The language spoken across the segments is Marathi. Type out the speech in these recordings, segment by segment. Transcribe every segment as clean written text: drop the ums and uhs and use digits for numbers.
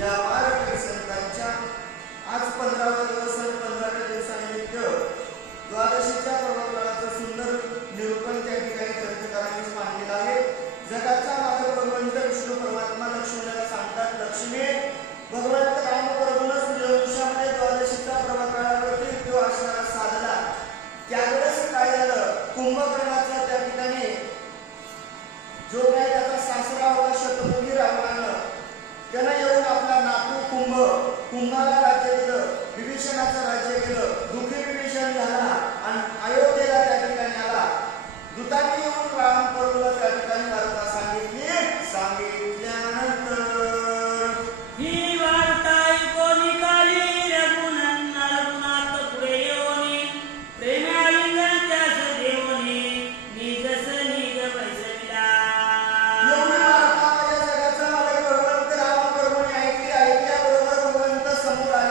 या वारकरी संतांच्या आज 15वा दिवस आणि 15व्या दिवसानिमित्त द्वादशीच्या पर्वकाळाचं सुंदर निरूपण त्या ठिकाणी ग्रंथकारांनी मांडलेलं आहे. जगाचा मालक भगवंत विष्णू परमात्मा लक्ष्मणाला सांगतात, लक्ष्मी भगवंत राम प्रभूनं सूर्यवंशामध्ये द्वादशीच्या पर्वकाळावरती तो असणारा साधला. त्यावेळेस काय झालं, कुंभकर्णाचा त्या ठिकाणी जो काही त्याचा सासरा होता शतमुखी रावणानं, त्यानं येऊन आपला नातू कुंभाला राज्य दिलं, विभीषणाचं राज्य केलं. दुःखी विभीषण झाला आणि अयोध्येला त्या ठिकाणी आला. दूतांनी येऊन राम प्रभूला त्या ठिकाणी वार्ता सांगितल्यानंतर ही वार्ता ऐकून काली रघुनाथ पुढे येऊन प्रेमालिंगन त्यास देऊनी निजस निज बैसविला. एवढी वार्ता माझ्या जगाचा मालक भगवंत राम प्रभूने ऐकल्याबरोबर भगवंत समोर आले.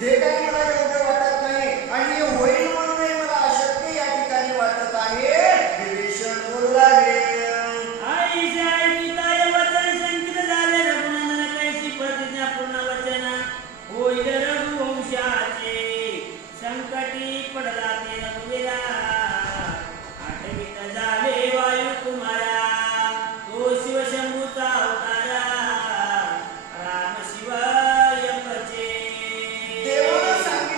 हे काही मला योग्य वाटत नाही आणि हे होईल म्हणूनही मला अशक्य या ठिकाणी वाटत आहे. विभीषण बोलला रे. आईच्या ऐकिताय वचन शंकित झाले रघुनंदन कैसी प्रतिज्ञा पूर्ण वचन होईल रघुवंशाचे संकटी पडला ते रघुवीरा आठवीत झाले वायू कुमारा तो शिवशंभूचा अवतारा राम शिव यपचे देवानं सांगितलं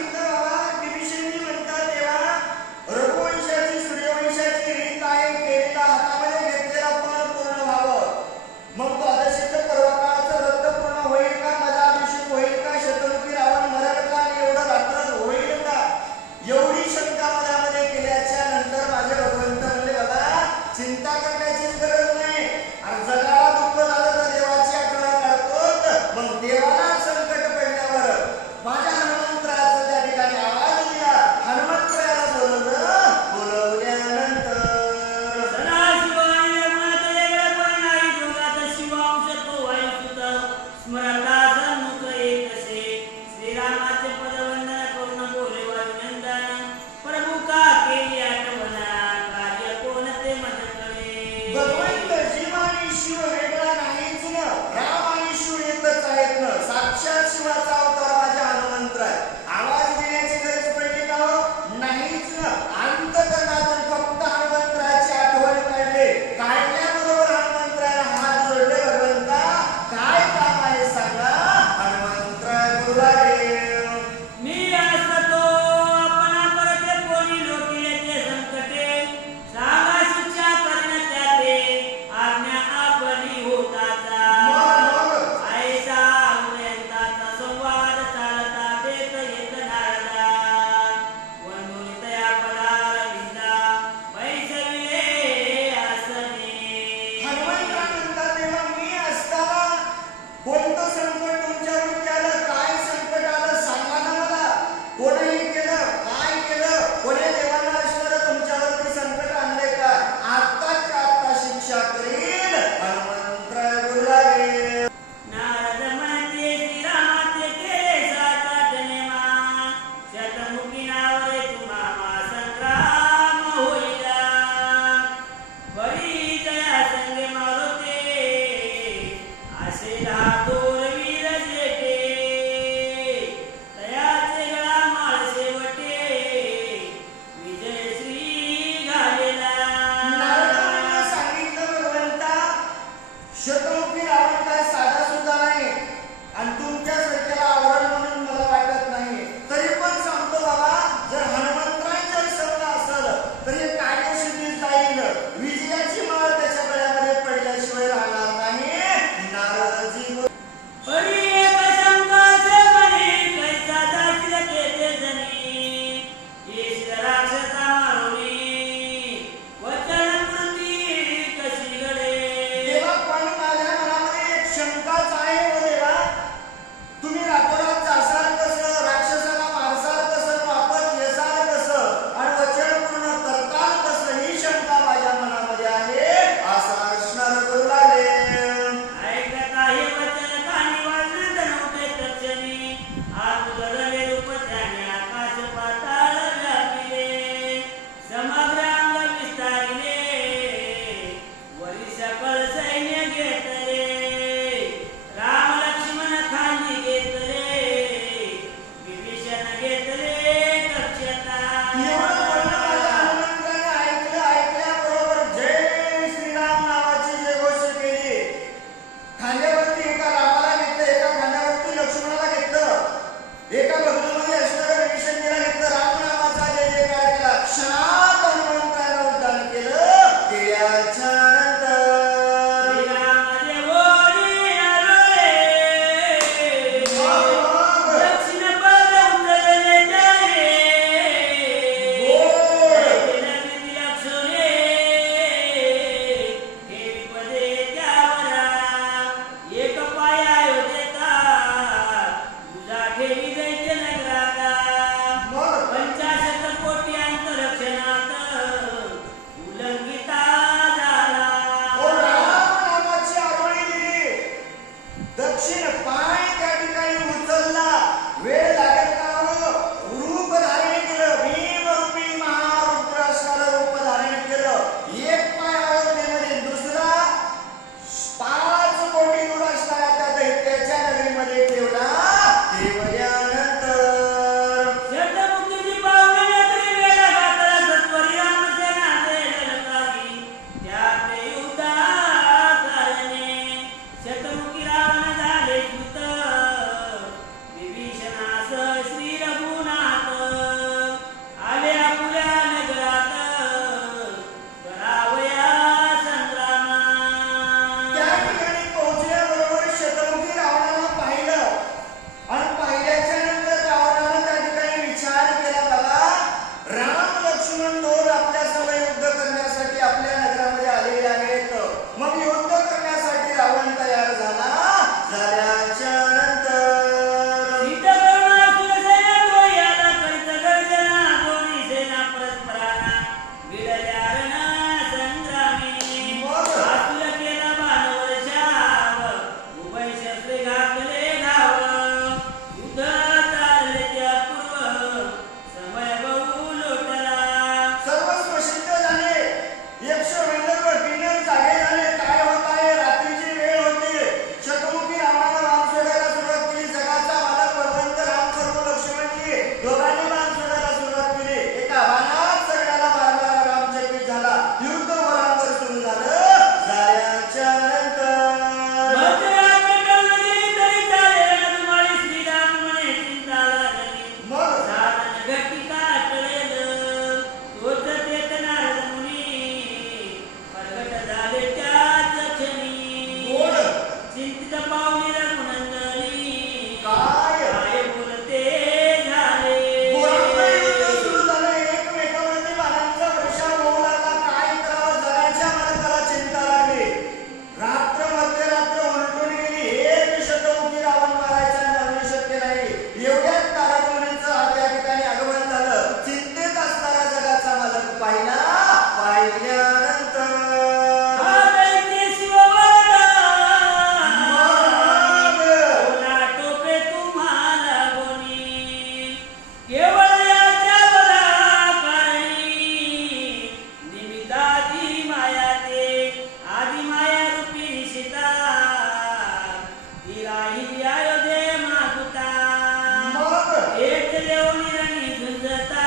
देऊन रणी झुंजता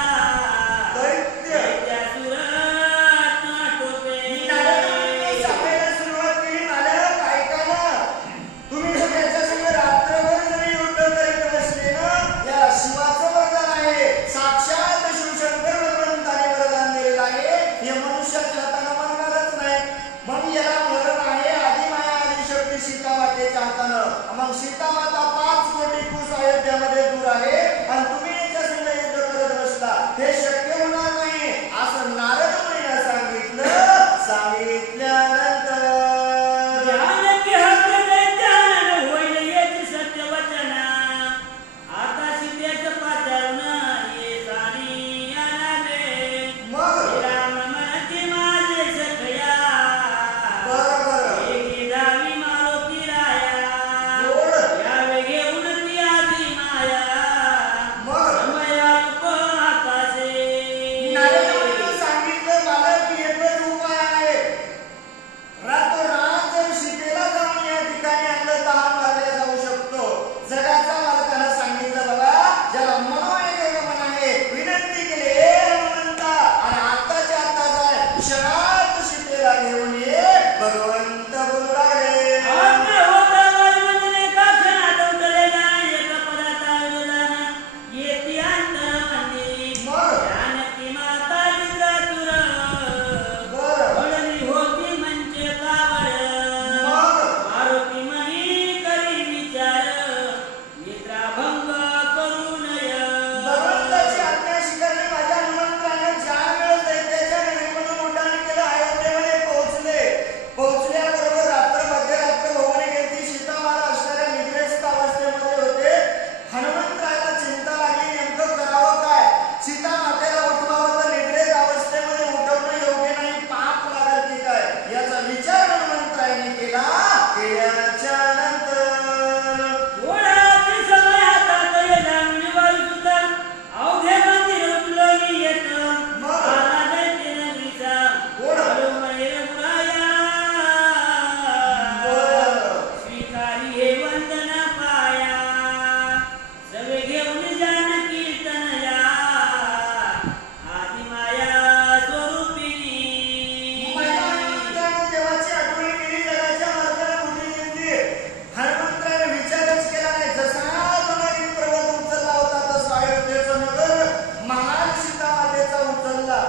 दैत्य दैत्यासुर आत्मटोपे. नारदांनी सांगायला सुरुवात केली, मालक ऐका ना, तुम्ही जर याच्यासंग रात्रभर जरी युद्ध करीत बसले ना, या शिवाचं वरदान आहे, साक्षात शिवशंकर भगवंताने वरदान दिलेलं आहे, हे मनुष्याच्या हातानं म्हणणारच नाही. मग याला मरण आहे आदिमाया आदिशक्ती सीतामातेच्या हातानं. मग सीतामाता 5 कोटी कुस अयोध्यामध्ये दूर आहे आणि तुम्ही याच्यासंग युद्ध करत बसला, हे शक्य होणार नाही असं नारद मुनीला सांगितल्यानंतर जानकी हस्त दैत्यानं होईल येती सत्यवचना. आता सीतेचं पाचारण येसानी आलावे. मग राम म्हणती माझे सखया बरोबर एके जावी मारुती राया. गोड यावे घेऊन ती आधी माया मग समयाल्प आकाशे. नारद मुनीला सांगितलं, मालक एकच उपाय आहे, रातोरात जर सीतेला जाऊन या ठिकाणी आणलं तर हा मारला जाऊ शकतो. जगाच्या मालकाला सांगितलं, बघा ज्याला मनोएकगमन आहे, विनंती केली, हे हनुमंता, आणि आत्ताच्या आत्ता जाय, क्षणात सीतेला घेऊन ये. भगवंत बोलू लागले, आज्ञा होता वायुमंडले का क्षणात उतरले जाणे. एका पदाचा विरोधानं येती अंतर मंदिरी. मग जानकी माता निद्रातुर बरं घडली होती म्हणजे कावड. मग मारुती म्हणी करी विचार निद्राभंग करू नय. भगवंताची आज्ञा स्वीकारली. माझ्या हनुमंताने ज्या वेळेस दैत्याच्या नगरीमधून उड्डाण केलं, अयोध्येमध्ये पोहोचल्याबरोबर रात्र मध्यरात्र भवानी गेली. सीतामाता असणाऱ्या निद्रेस्त अवस्थेमध्ये होते. हनुमंतराला चिंता लागली, नेमकं करावं काय. सीतामातेला उठवावं तर निद्रेत अवस्थेमध्ये उठवणं योग्य नाही, पाप लागल की काय, याचा विचार हनुमंतराने केला. केल्याच्या नंतर घोडाची समय हातात येजामिनी वायुसुत अवघे मंदिर उचलून येत. मग आला दैत्य नगरीचा गोड हळूमळे मुराया. बरं स्वीकारी हे वंदना पाया. सवे घेऊन जानकी तनया आदिमाया स्वरूपिणी. माझ्या हनुमंताने देवाची आठवण केली, जगाच्या मार्गाला कुठे घेतली. हनुमंताने विचारच केला नाही. जसा तुम्हाला पर्वत उचलला होता तसा अयोध्येचं नगर महाल सीतामातेचा उचलला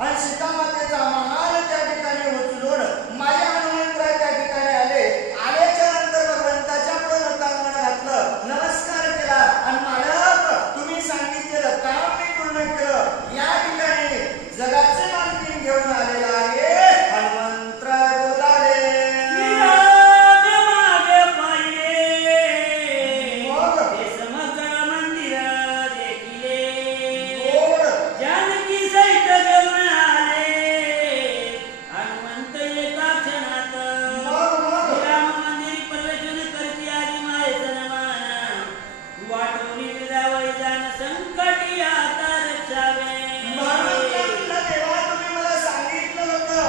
आणि सीतामातेचा महाल त्या ठिकाणी उचलून माझ्या हनुमंतराय त्या ठिकाणी आल्याच्या नंतर भगवंताच्या पुढे नतांगण घातलं, नमस्कार केला आणि मालक तुम्ही सांगितलेलं काम मी पूर्ण केलं. या ठिकाणी जगाचे मालकीण घेऊन आलेला आहे. हनुमंतराय बोलाले, विराट मागे पाहिले. मग ते समग्र मंदिर देखिले. गोड जानकी सहित घेऊन आले. हनुमंत एका क्षणात मग राम मंदिरी प्रवेशन करती आधी माये सन्मान. वाटोनी हृदयावर जाण संकटी आता रक्षावे. हनुमंताला देवा तुम्ही मला सांगितलं होतं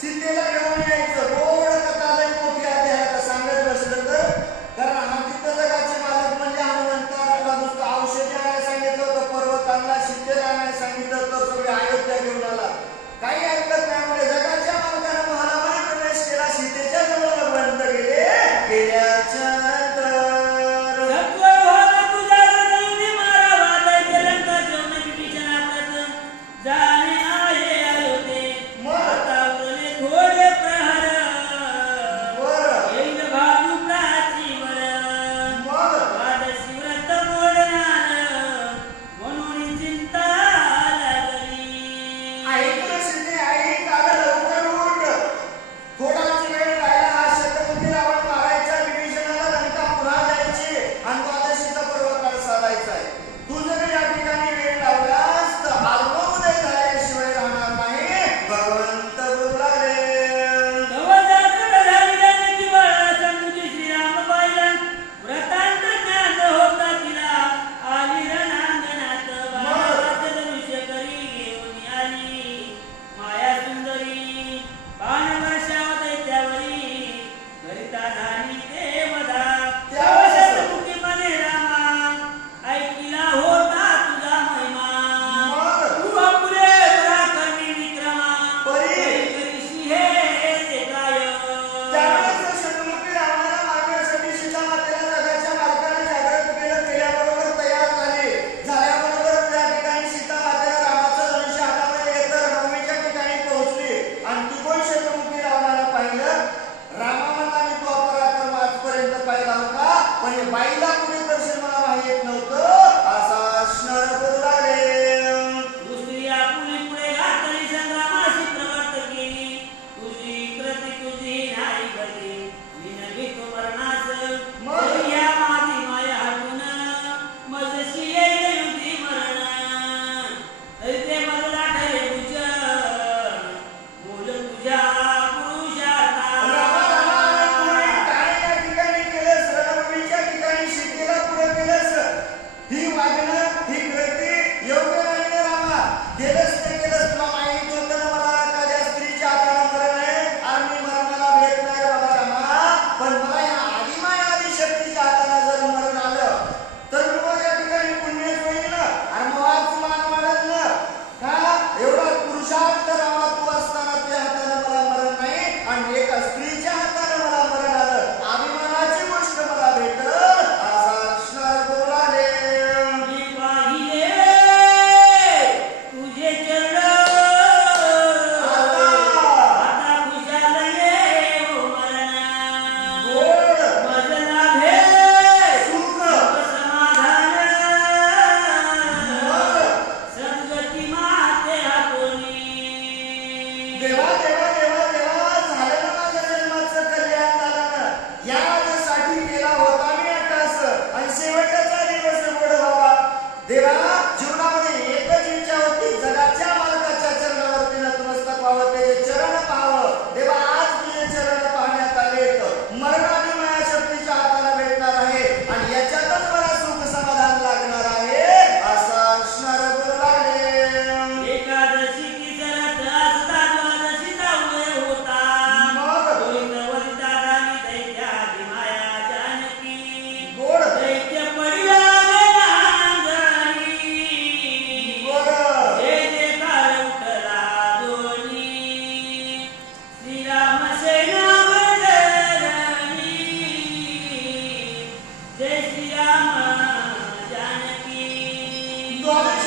सीतेला घेऊन यायचं. गोड कथा लई मोठी आहे, आता सांगत बसलं तर, कारण हा तिथं जगाचे मालक म्हणजे हनुमंताला नुसतं औषधी आणायला सांगितलं होतं, पर्वतांना सीतेला आणायला सांगितलं होतं, सगळे अयोध्या घेऊन आला. काही ऐकत नाही, म्हणजे जगाच्या मालकानं महालामध्ये प्रवेश केला. सीतेच्या जवळ भगवंत गेल्याच्या नंतर सत्वर होत तुझ्या हृदयी द्वादशी